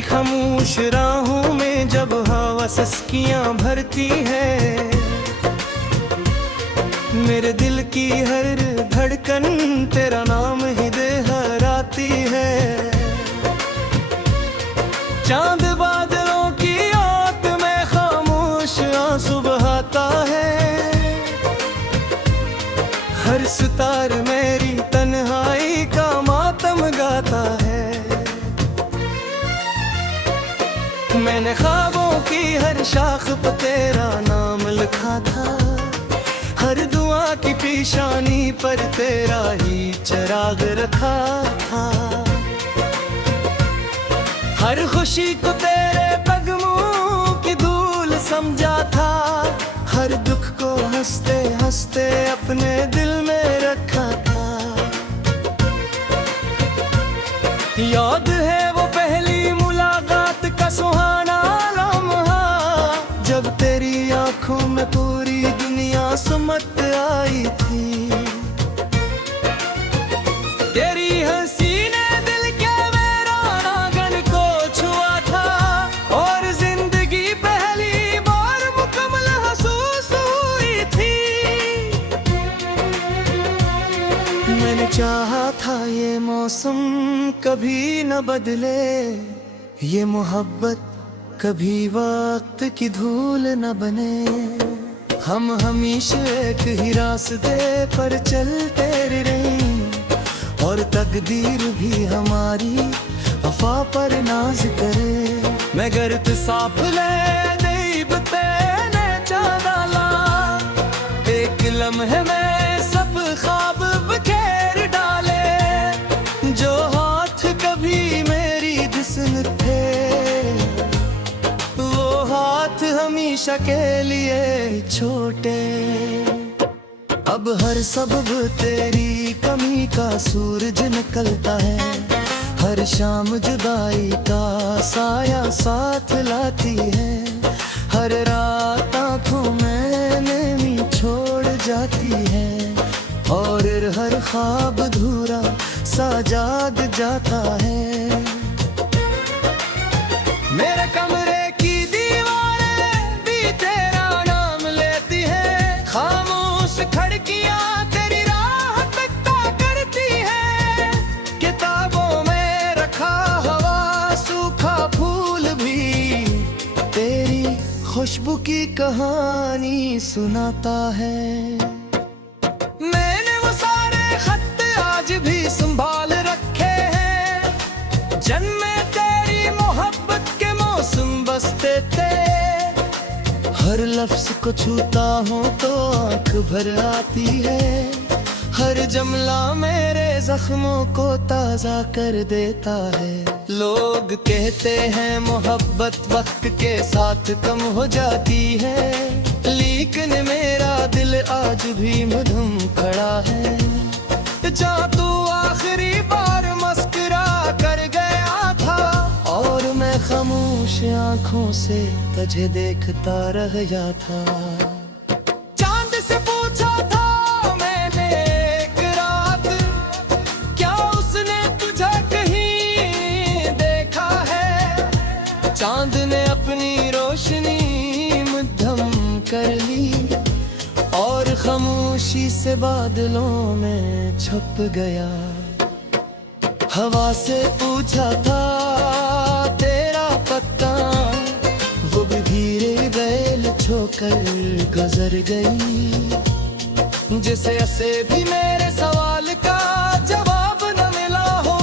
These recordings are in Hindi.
की खामोश राहों में जब हवा सिसकियां भरती है, मेरे दिल की हर धड़कन तेरा नाम ही दोहराती है। चांद बादलों की आंख में खामोश आंसू बहाता है, हर सितार मेरी तन्हाई का मातम गाता है। मैंने ख्वाबों की हर शाख पर तेरा नाम लिखा था, हर दुआ की पेशानी पर तेरा ही चिराग रखा था। हर खुशी को तेरे कदमों की धूल समझा था, हर दुख को हंसते हंसते अपने दिल में रखा था। याद है वो पहली मुलाकात का सुहाना लम्हा, जब तेरी आंखों में पूरी दुनिया सुमत आई थी। तेरी हंसी ने दिल के वीरान आंगन को छुआ था, और जिंदगी पहली बार मुकम्मल महसूस हुई थी। मैंने चाहा था ये मौसम कभी न बदले, ये मोहब्बत कभी वक्त की धूल न बने। हम हमेशा एक ही रास्ते पर चलते रहें, और तकदीर भी हमारी वफा पर नाज करे। मैं गर्त साफ ले देब तेने चादाला, एक लम्हे में सब ख्वाब बखेर डाले। जो हाथ कभी मेरी जिस्म थे, वो हाथ हमेशा के लिए छोटे। अब हर सबब तेरी कमी का सूरज निकलता है, हर शाम जुदाई का साया साथ लाती है। हर रात आँखों में नमी छोड़ जाती है, और हर ख्वाब अधूरा सा जाग जाता है। मेरे कमरे की दीवारें भी तेरा नाम लेती है, खामोश खिड़कियां तेरी राह तकता करती है। किताबों में रखा हवा सूखा फूल भी तेरी खुशबू की कहानी सुनाता है। मैंने वो सारे खत आज भी संभाल रखे हैं, जन्मे तेरी मोहब्बत के मौसम बसते थे। हर लफ्ज को छूता हूँ तो आंख भर आती है, हर जमला मेरे जख्मों को ताजा कर देता है। लोग कहते हैं मोहब्बत वक्त के साथ कम हो जाती है, लेकिन मेरा दिल आज भी मधुम खड़ा है। जहाँ तू आखिरी बार मुस्कुरा कर गया था, और मैं खामोश आंखों से तुझे देखता रह गया था। चांद से पूछा था मैंने एक रात, क्या उसने तुझे कहीं देखा है? चांद ने अपनी रोशनी मद्धम कर ली, और खामोशी से बादलों में छुप गया। हवा से पूछा था तेरा पत्ता, वो भी धीरे बैल छोकर गुजर गई। जिसे ऐसे भी मेरे सवाल का जवाब न मिला हो,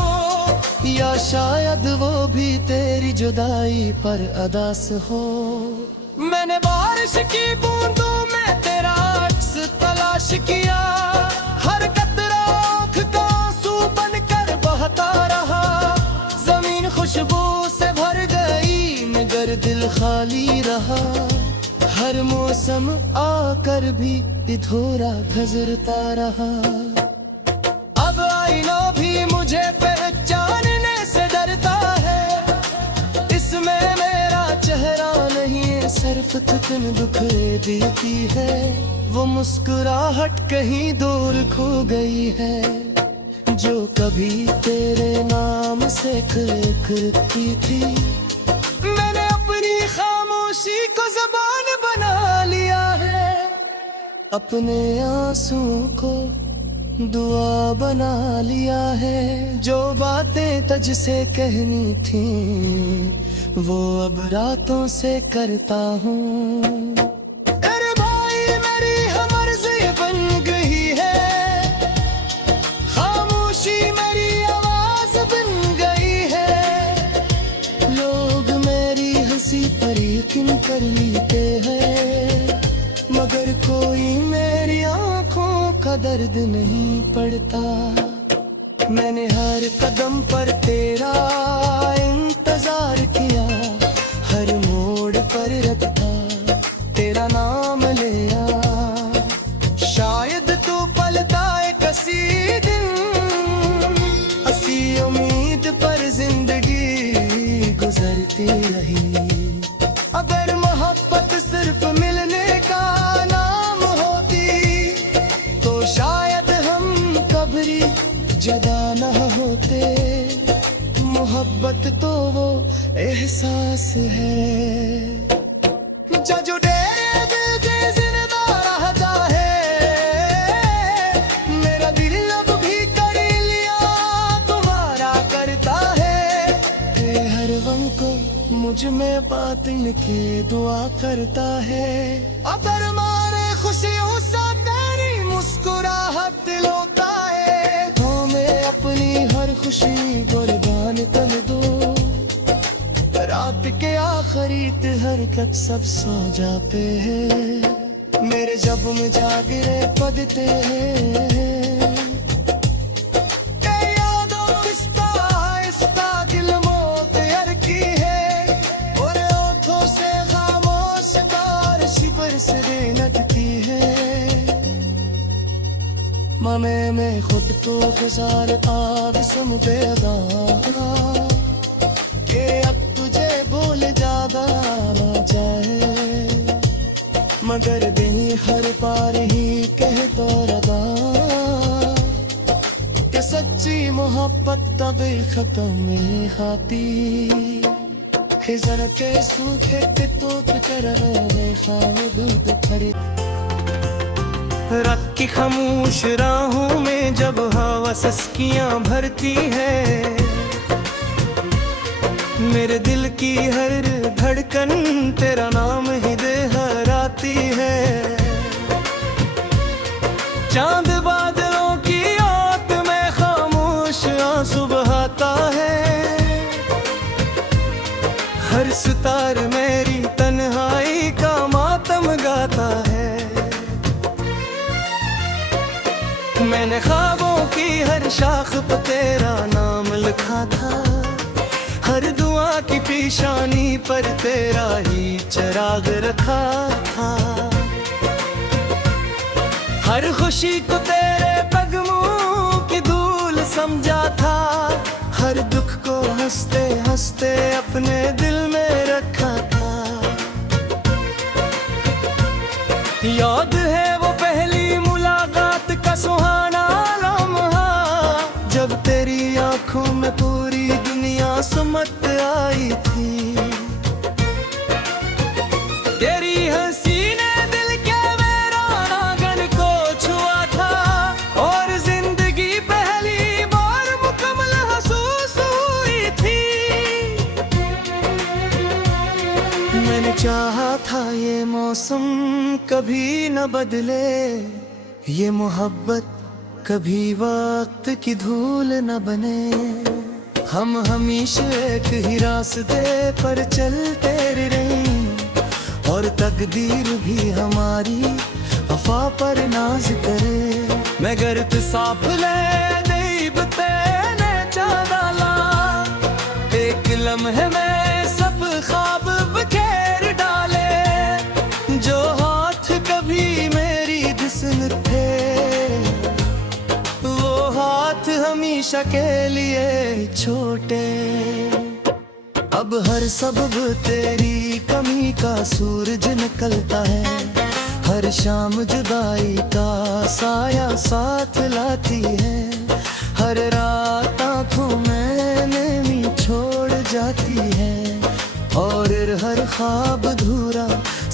या शायद वो भी तेरी जुदाई पर अदास हो। मैंने बारिश की बूंदों में तेरा अक्स तलाश किया, हर कतरा आँख का आंसू बनकर बहता रहा। जमीन खुशबू से भर गई मगर दिल खाली रहा, हर मौसम आकर भी अधूरा गुजरता रहा। अब आईना भी मुझे पहचानने से डरता है, इसमें मेरा चेहरा नहीं सिर्फ थकन दुखरे देती है। वो मुस्कुराहट कहीं दूर खो गई है, जो कभी तेरे नाम से करती थी। खामोशी को ज़बान बना लिया है, अपने आंसुओं को दुआ बना लिया है। जो बातें तुझसे कहनी थी वो अब रातों से करता हूँ। अरे भाई मेरी हमर्ज़ी बन गई है, खामोशी मेरी आवाज बन गई है। लोग मेरी हंसी पर यकीन कर लेते हैं, मगर कोई मेरी आंखों का दर्द नहीं पड़ता। मैंने हर कदम पर तेरा इंतजार किया, हर मोड़ पर रखता तेरा नाम लिया। शायद तू पलता एक हंसी दिन, हंसी उम्मीद पर जिंदगी गुजरती रही। अगर मोहब्बत सिर्फ मिलने का नाम होती तो शायद हम कभी जुदा न होते। मोहब्बत तो वो एहसास है जो जुड़े दिल के जिंदा रहता है। मेरा दिल अब भी कर लिया तुम्हारा करता है, हर वक्त को मुझ में बातिन के दुआ करता है। अगर मारे खुशियों से तेरी मुस्कुराहट लौटा है, तो मैं अपनी हर खुशी कुर्बान कर दूं। रात के आखिरी हरकत सब सो जाते हैं, मेरे जब में जागरे पड़ते हैं। यादों इस्ता इस्ता दिल मौत हर की है, और ओठों से खामोश बारिश बरस नटती है। मामे में खुद को गुजार आग सम बेदा के अब तुझे भूल ज्यादा ना चाहे, मगर दिन हर बार ही कहता रहा कि सच्ची मोहब्बत तभी खत्म नहीं होती। खिजर के सूखे पितूत कर खामोश खरी। रात की खामोश राहों में जब हवा सस्कियां भरती है, मेरे दिल की हर धड़कन तेरा नाम ही दोहराती है। चांद बादलों की आग में खामोश आंसू बहाता है, हर सितार मेरी तन्हाई का मातम गाता है। मैंने ख्वाबों की हर शाख पर तेरा नाम लिखा था, हर दुआ की पेशानी पर तेरा ही चिराग रखा था। हर खुशी को तेरे कदमों की धूल समझा था, हर दुख को हंसते हंसते अपने दिल में रखा था। याद है वो पहली मुलाकात का सुहाना लम्हा, जब तेरी आंखों में पूरी दुनिया समत आई थी। तेरी हंसी ने दिल के वीरानागन को छुआ था, और जिंदगी पहली बार मुकम्मल महसूस हुई थी। मैंने चाहा था ये मौसम कभी न बदले, ये मोहब्बत कभी वक्त की धूल न बने। हम हमेशा एक ही रास्ते पर चलते रहे, और तकदीर भी हमारी वफा पर नाज करे। मगर साफ ले देबते ने चादाला, एक लम्हे में सब ख्वाब बखेर डाले। जो हाथ कभी मेरी दिसन थे, वो हाथ हमेशा के लिए छोटे। अब हर सबब तेरी कमी का सूरज निकलता है, हर शाम जुदाई का साया साथ लाती है। हर रात आँखों में नमी छोड़ जाती है, और हर ख्वाब अधूरा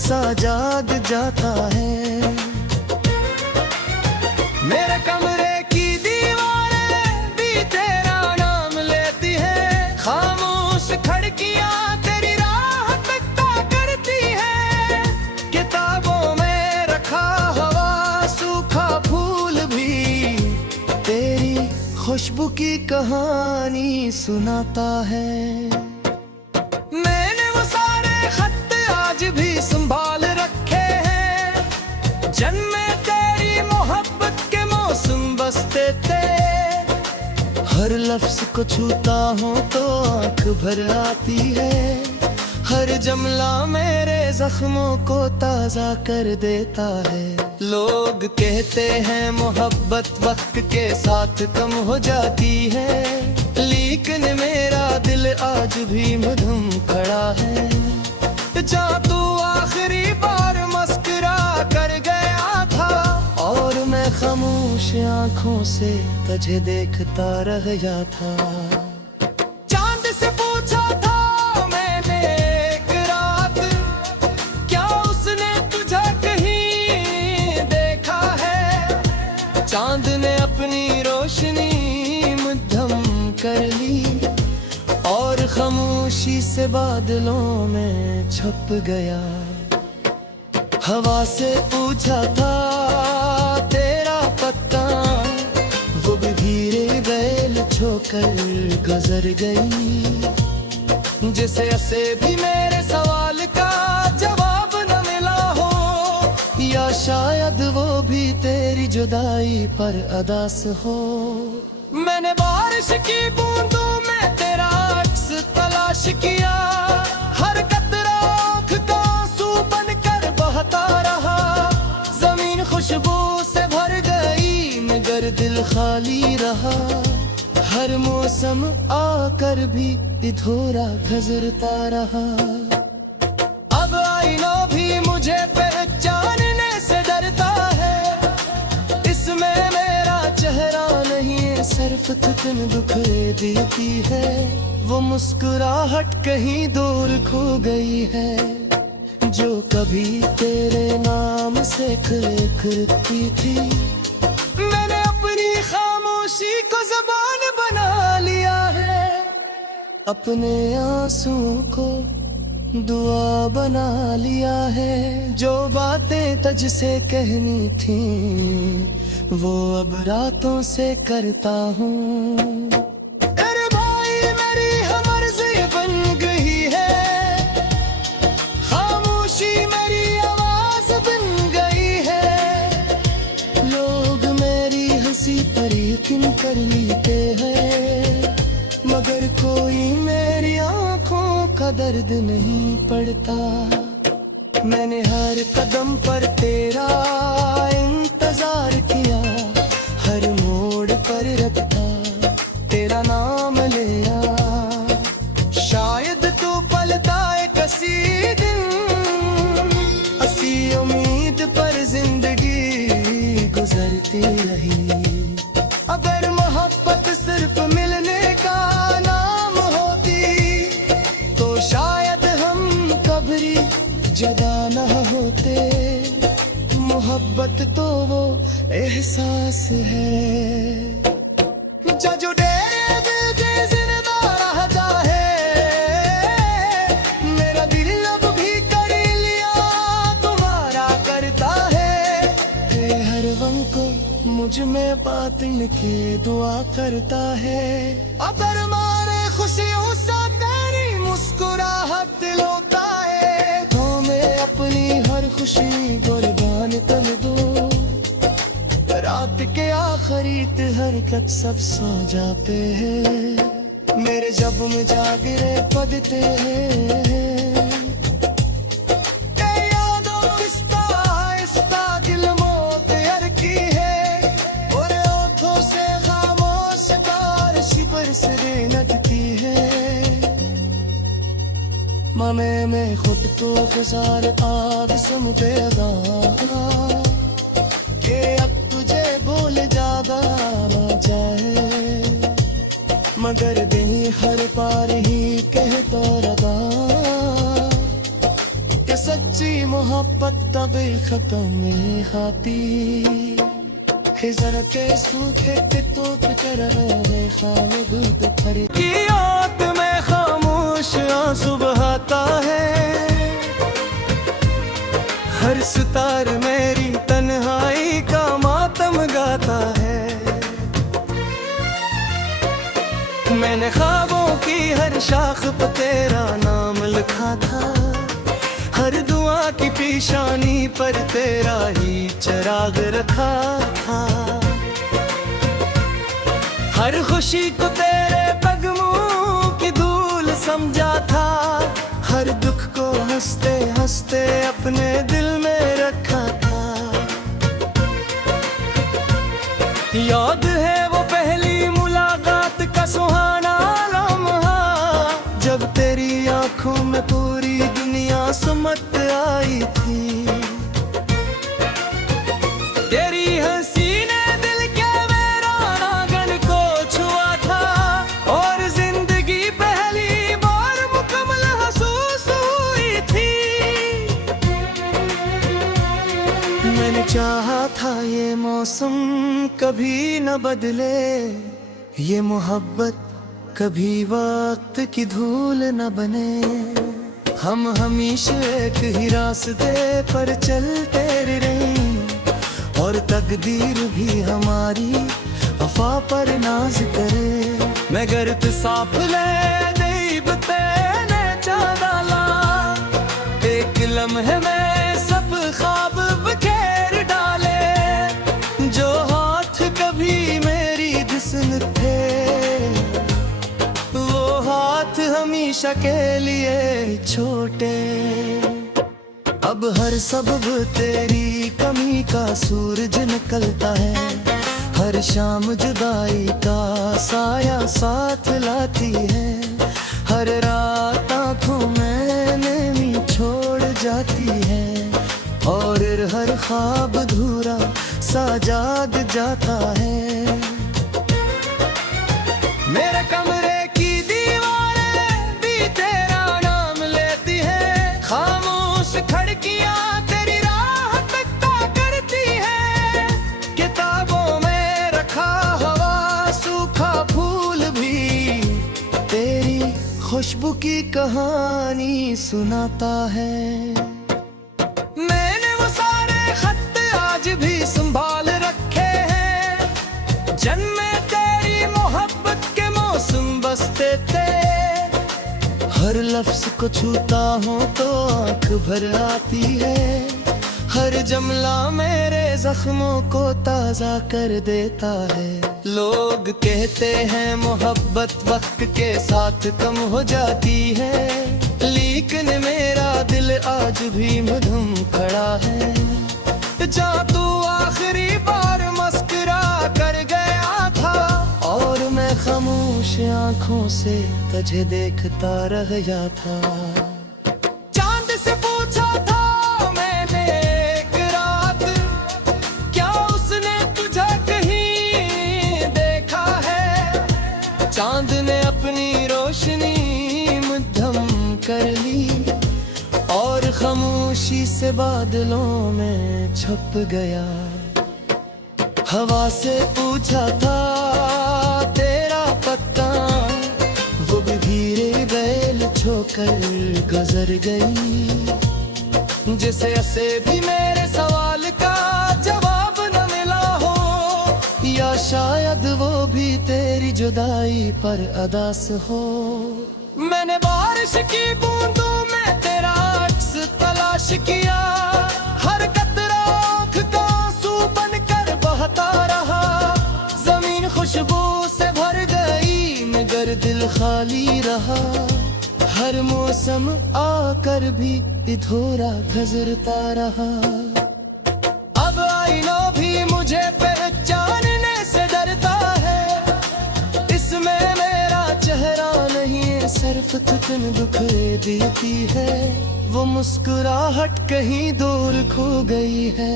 सा जाग जाता है। मेरे कमरे की दीवारें भी तेरा नाम लेती है, खामोश खिड़कियां तेरी राह तकता करती है। किताबों में रखा हवा सूखा फूल भी तेरी खुशबू की कहानी सुनाता है। मैंने वो सारे खत आज भी संभाल रखे हैं, जन्मे तेरी मोहब्बत के मौसम बसते थे। हर लफ्ज को छूता हूँ तो आंख भर आती है, हर जमला मेरे जख्मों को ताजा कर देता है। लोग कहते हैं मोहब्बत वक्त के साथ कम हो जाती है, लेकिन मेरा दिल आज भी मधुम खड़ा है। जहाँ तू आखिरी बार मुस्कुरा कर गया था और मैं खामोश आंखों से तुझे देखता रह गया था। चांद से पूछा था मैंने एक रात, क्या उसने तुझे कहीं देखा है? चांद ने अपनी रोशनी मध्यम कर ली और खामोशी से बादलों में छुप गया। हवा से पूछा था तेरा पत्ता, वो भी धीरे बैल छोकर गुजर गई। जिसे ऐसे भी मेरे सवाल का जवाब न मिला हो, या शायद वो भी तेरी जुदाई पर अदास हो। मैंने बारिश की बूंदों में तेरा अक्स तलाश किया, हर कतरा आँख का आंसू बनकर बहता रहा। जमीन खुशबू से भर गई मगर दिल खाली रहा, हर मौसम आकर भी अधूरा गुजरता रहा। अब आईना भी मुझे पहचानने से डरता है, इसमें मेरा चेहरा नहीं सिर्फ थकन दुखरे देती है। वो मुस्कुराहट कहीं दूर खो गई है, जो कभी तेरे नाम से करती थी। मैंने अपनी खामोशी को ज़बान बना लिया है, अपने आंसुओं को दुआ बना लिया है। जो बातें तुझसे कहनी थी वो अब रातों से करता हूँ। अरे भाई मेरी हमर्जी बन गई है, खामोशी मेरी आवाज बन गई है। लोग मेरी हंसी पर यकीन कर लेते हैं, मगर कोई मेरी आंखों का दर्द नहीं पड़ता। मैंने हर कदम पर तेरा इंतजार किया, हर मोड़ पर रखता तेरा नाम लिया। शायद तू पलता एक हंसी दिन, हंसी उम्मीद पर जिंदगी गुजरती रही। अगर मोहब्बत सिर्फ मिलने का नाम होती तो शायद हम कभी जुदा न होते। मोहब्बत तो वो एहसास है जो जुड़े दिल के जिंदा रहता है। मेरा दिल अब भी कर लिया तुम्हारा करता है, हर वक्त को मुझ में बातिन के दुआ करता है। अगर मारे खुशियों से तेरी मुस्कुराहट लौटा है, तो मैं अपनी हर खुशी कुर्बान कर दूं। रात के आखिरी हरकत सब सो जाते हैं, मेरे जब में जागरे पड़ते हैं। दिल मौत हर की है और ओठों से खामोश बारिश बरस लगती है। मामे में खुद को गुजार आग सम पैदा के अब तुझे भूल ज्यादा ना जाए, मगर दिल हर बार ही कहता रहा कि सच्ची मोहब्बत बेखतम हाथी जरते सूखे तो तेरे खाने दूध खरी की आग में खामोश आंसू बहाता है हर सितार मेरी तन्हाई का मातम गाता है मैंने ख्वाबों की हर शाख पर तेरा नाम लिखा था हर दुआ की पेशानी पर तेरा ही चिराग रखा था हर खुशी को तेरे कदमों की धूल समझा था हर दुख को हंसते हंसते अपने दिल में रखा था याद है वो पहली मुलाकात का सुहाना लम्हा जब तेरी आंखों में पूरी दुनिया समत आई थी तेरी हंसी ने दिल के वीरानागन को छुआ था और जिंदगी पहली बार मुकम्मल महसूस हुई थी मैंने चाहा था ये मौसम कभी न बदले ये मोहब्बत कभी वक्त की धूल न बने हम हमेशा एक ही रास्ते पर चलते रहें और तकदीर भी हमारी वफा पर नाज करे मैं गर्त साफ ले देब तेने चादाला एक लम्हे में सब ख्वाब बखेर डाले जो हाथ कभी मेरी जिस्म थे हमेशा के लिए छोटे अब हर सबब तेरी कमी का सूरज निकलता है हर शाम जुदाई का साया साथ लाती है हर रात आंखों में नमी छोड़ जाती है और हर ख्वाब अधूरा सा जाग जाता है मेरे कमरे खिड़कियां तेरी राह तकता करती है किताबों में रखा हवा सूखा फूल भी तेरी खुशबू की कहानी सुनाता है मैंने वो सारे खत आज भी संभाल रखे हैं जन्मे तेरी मोहब्बत के मौसम बसते थे हर लफ्ज को छूता हूँ तो आंख भर आती है हर जमला मेरे जख्मों को ताजा कर देता है लोग कहते हैं मोहब्बत वक्त के साथ कम हो जाती है लेकिन मेरा दिल आज भी मधुम खड़ा है जहाँ तू आखिरी बार मस्कुरा कर गया था और मैं खामोश आंखों से तुझे देखता रह गया था चांद से पूछा था मैंने एक रात क्या उसने तुझे कहीं देखा है चांद ने अपनी रोशनी मध्यम कर ली और खामोशी से बादलों में छुप गया हवा से पूछा था तेरा पत्ता वो भी धीरे बैल छोकर गुजर गई जिसे ऐसे भी मेरे सवाल का जवाब न मिला हो या शायद वो भी तेरी जुदाई पर अदास हो मैंने बारिश की बूंदों में तेरा अक्स तलाश किया हर कतरा आँख का आंसू बनकर बहता रहा जमीन खुशबू से भर गई मगर दिल खाली रहा हर मौसम आकर भी अधूरा गुजरता रहा अब आईना भी मुझे पहचानने से डरता है इसमें मेरा चेहरा नहीं सिर्फ तुम दुख देती है वो मुस्कुराहट कहीं दूर खो गई है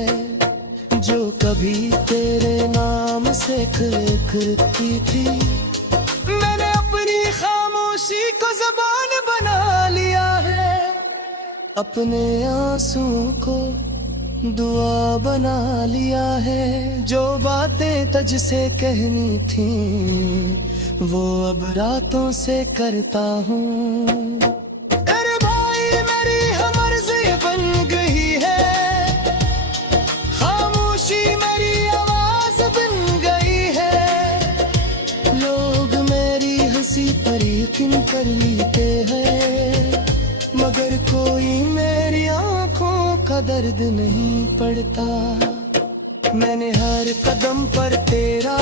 जो कभी तेरे नाम से करती थी मैंने अपनी खामोशी को जबान बना लिया है अपने आंसुओं को दुआ बना लिया है। जो बातें तुझसे कहनी थी वो अब रातों से करता हूँ। अरे भाई मेरी मर्जी बन गई है, खामोशी मेरी आवाज बन गई है। लोग मेरी हंसी पर यकीन कर लेते हैं, मगर कोई मेरी आंखों का दर्द नहीं पड़ता। मैंने हर कदम पर तेरा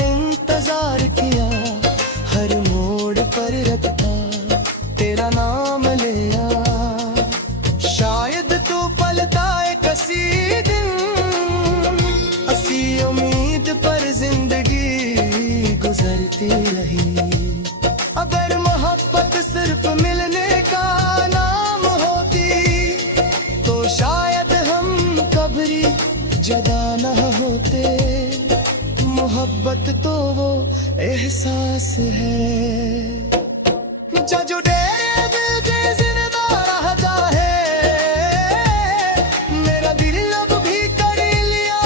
इंतजार किया, हर मोड़ पर रखता तेरा नाम लिया। शायद तू पलता है किसी दिन, असी उम्मीद पर जिंदगी गुजरती रही। अगर मोहब्बत सिर्फ मिलने का नाम होती तो शायद हम कभी जुदा न होते। मोहब्बत तो वो एहसास है जो तेरे दिल के जिंदा रह जाए। मेरा दिल अब भी कर लिया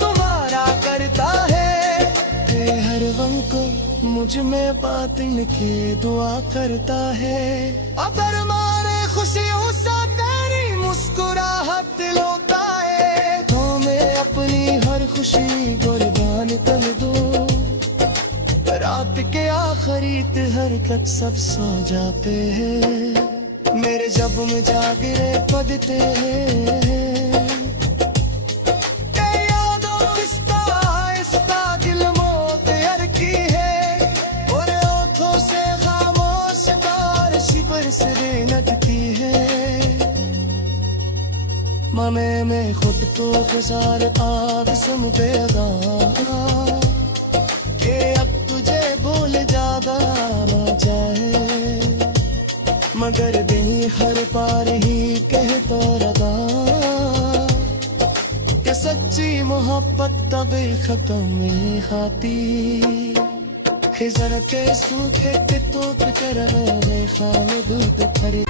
तुम्हारा करता है। तेरे हर गम को मुझ में बातिन के दुआ करता है। अगर मारे खुशियों से तेरी मुस्कुराहट लौटा है तो मैं अपनी हर खुशी कुर्बान कर दूं। रात के आखिरी हरकत सब सो जाते हैं, मेरे जब में जागरे पढ़ते हैं। यादों किस्ता आहिस्ता दिल मौत हर की है, और ओठों से खामोश बारिश बरस लटकी है। मने में खुद को गुजार आग समझेगा कि अब तुझे भूल ज्यादा ना चाहे, मगर दिल हर बार ही कहता रहा कि सच्ची मोहब्बत तभी खत्म नहीं होती। खिजर के सूखे के तोप कर खाम दूध खरी।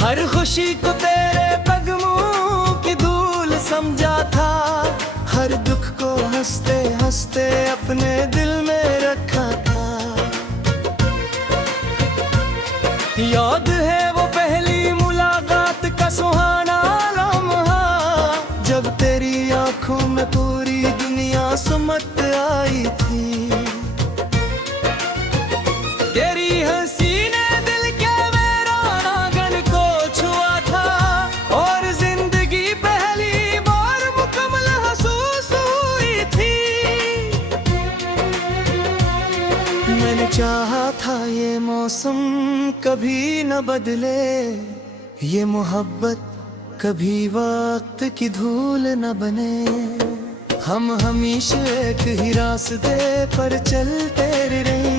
हर खुशी को तेरे कदमों की धूल समझा था, हर दुख को हंसते हंसते अपने दिल में रखा था। याद है वो पहली मुलाकात का सुहाना लम्हा, जब तेरी आंखों में पूरी दुनिया सुमत आई थी। तेरी हंसी ने दिल के वीरान आंगन को छुआ था, और जिंदगी पहली बार मुकम्मल महसूस हुई थी। मैंने चाहा था ये मौसम कभी न बदले, ये मोहब्बत कभी वक्त की धूल न बने। हम हमेशा एक ही रास्ते पर चलते रहे,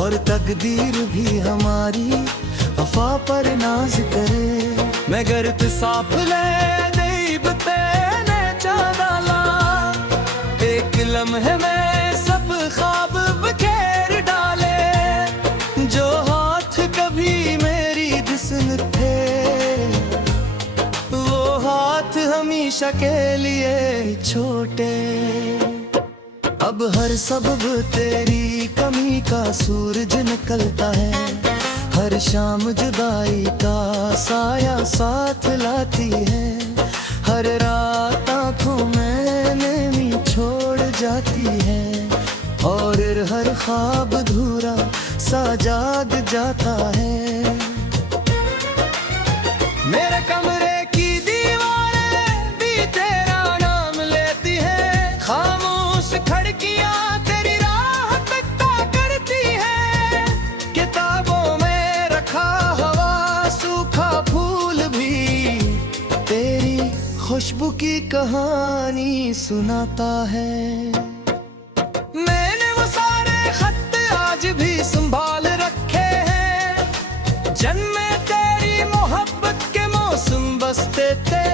और तकदीर भी हमारी वफा पर नाज करे। मगर तू साफ ले देबते ने चादाला, एक लम्हे में सब ख्वाब बखेर डाले। जो हाथ कभी मेरी जिस्म थे वो हाथ हमेशा के लिए छोटे। अब हर सबब तेरी कमी का सूरज निकलता है, हर शाम जुदाई का साया साथ लाती है। हर रात आंखों में नमी छोड़ जाती है, और हर ख्वाब अधूरा सा जाग जाता है। मेरे कमरे की दीवारें भी तेरा नाम लेती है, खामोश खिड़कियां तेरी राह तकता करती है। किताबों में रखा हवा सूखा फूल भी तेरी खुशबू की कहानी सुनाता है। मैंने वो सारे खत आज भी संभाल रखे हैं, जन्मे तेरी मोहब्बत के मौसम बसते थे।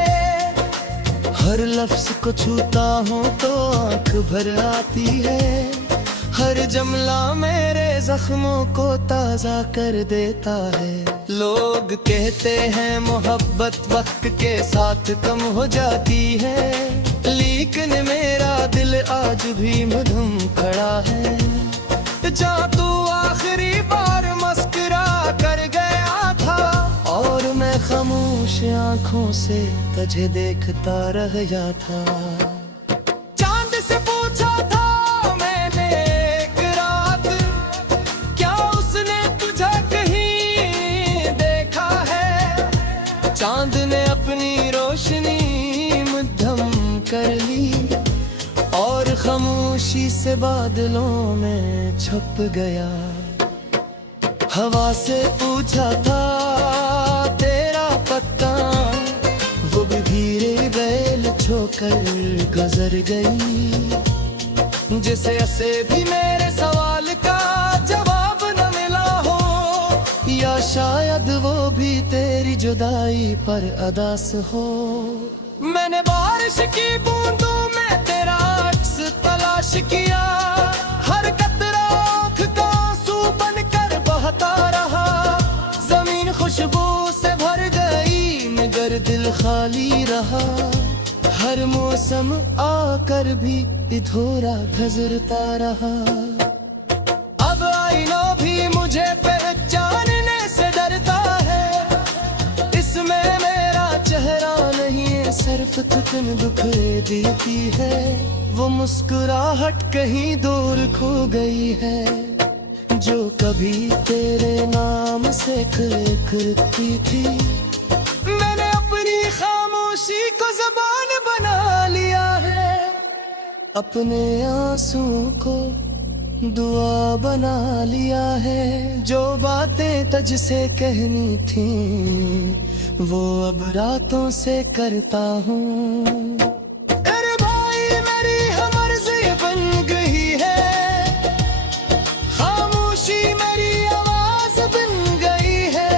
हर लफ्ज को छूता हूँ तो आंख भर आती है, हर जमला मेरे जख्मों को ताजा कर देता है। लोग कहते हैं मोहब्बत वक्त के साथ कम हो जाती है, लेकिन मेरा दिल आज भी मधुम खड़ा है। जहाँ तू आखिरी बार मुस्कुरा कर गया था और मैं खामोश आंखों से तुझे देखता रह गया था। चांद से पूछा था मैंने एक रात, क्या उसने तुझे कहीं देखा है? चांद ने अपनी रोशनी मद्धम कर ली और खामोशी से बादलों में छुप गया। हवा से पूछा था तेरा पत्ता, वो भी धीरे बैल छोकर गुजर गई। जिसे ऐसे भी मेरे सवाल का जवाब न मिला हो, या शायद वो भी तेरी जुदाई पर अदास हो। मैंने बारिश की बूंदों में तेरा अक्स तलाश किया, हर कतरा आँख का आंसू बनकर बहता रहा। जमीन खुशबू से भर गई मगर दिल खाली रहा। हर मौसम आकर भी अधूरा गुजरता रहा। अब आईना भी मुझे पहचानने से डरता है, इसमें मेरा चेहरा नहीं है सिर्फ थकन दुखरे देती है। वो मुस्कुराहट कहीं दूर खो गई है, जो कभी तेरे नाम से करती थी। मैंने अपनी खामोशी को ज़बान बना लिया है, अपने आंसुओं को दुआ बना लिया है। जो बातें तुझसे कहनी थी वो अब रातों से करता हूँ। अरे भाई मेरी हमर्ज़ी बन गई है, खामोशी मेरी आवाज बन गई है।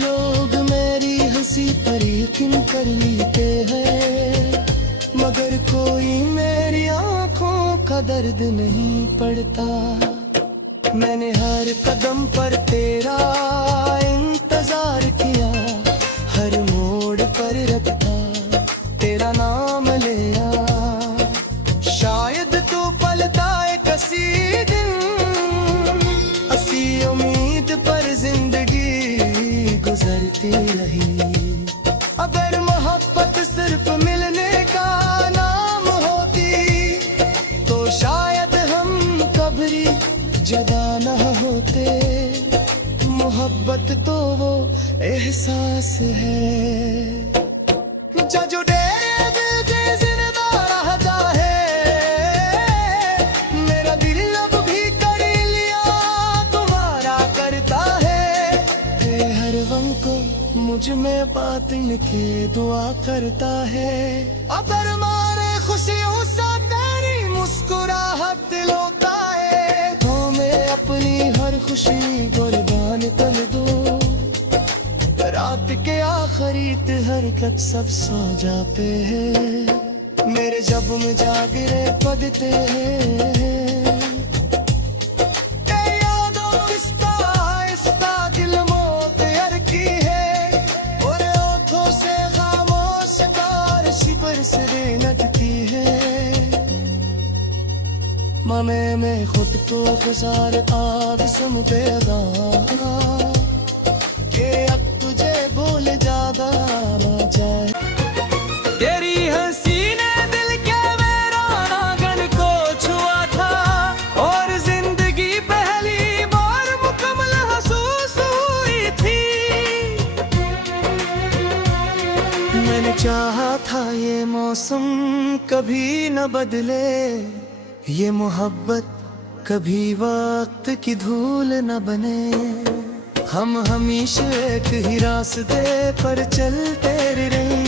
लोग मेरी हंसी पर यकीन कर लेते हैं, मगर कोई मेरी आंखों का दर्द नहीं पड़ता। मैंने हर कदम पर तेरा इंतजार किया, हर मोड़ पर रखता तेरा नाम लिया। शायद तू पलता एक हंसी दिन, हंसी उम्मीद पर जिंदगी गुजरती रही। अगर मोहब्बत सिर्फ मिलने का नाम होती तो शायद हम कभी जुदा न होते। मोहब्बत तो वो एहसास है जो तेरे दिल के जिंदा रहता है। मेरा दिल अब भी कर लिया तुम्हारा करता है। हर वक्त को मुझ में बातिन के दुआ करता है। अगर मारे खुशियों से तेरी मुस्कुराहट दिलोता है, तो मैं अपनी हर खुशी कुर्बान कर दूं। रात के आखिरी हरकत सब सो जाते हैं, मेरे जब में जागरे पड़ते हैं। यादों किस्ता आहिस्ता दिल मौत यार की है, और ओठों से खामोश कार शिबर से लटकी है। मामे में खुद को गुजार आग सम पैदा के अब तुझे भूल ज्यादा ना जाए। तेरी हंसी ने दिल के वीरानागन को छुआ था, और जिंदगी पहली बार मुकम्मल महसूस हुई थी। मैंने चाहा था ये मौसम कभी न बदले, ये मोहब्बत कभी वक्त की धूल न बने। हम हमेशा एक ही रास्ते पर चलते रहे,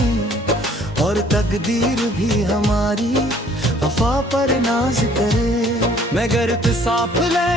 और तकदीर भी हमारी वफा पर नाज करे। मगर तू साफ ले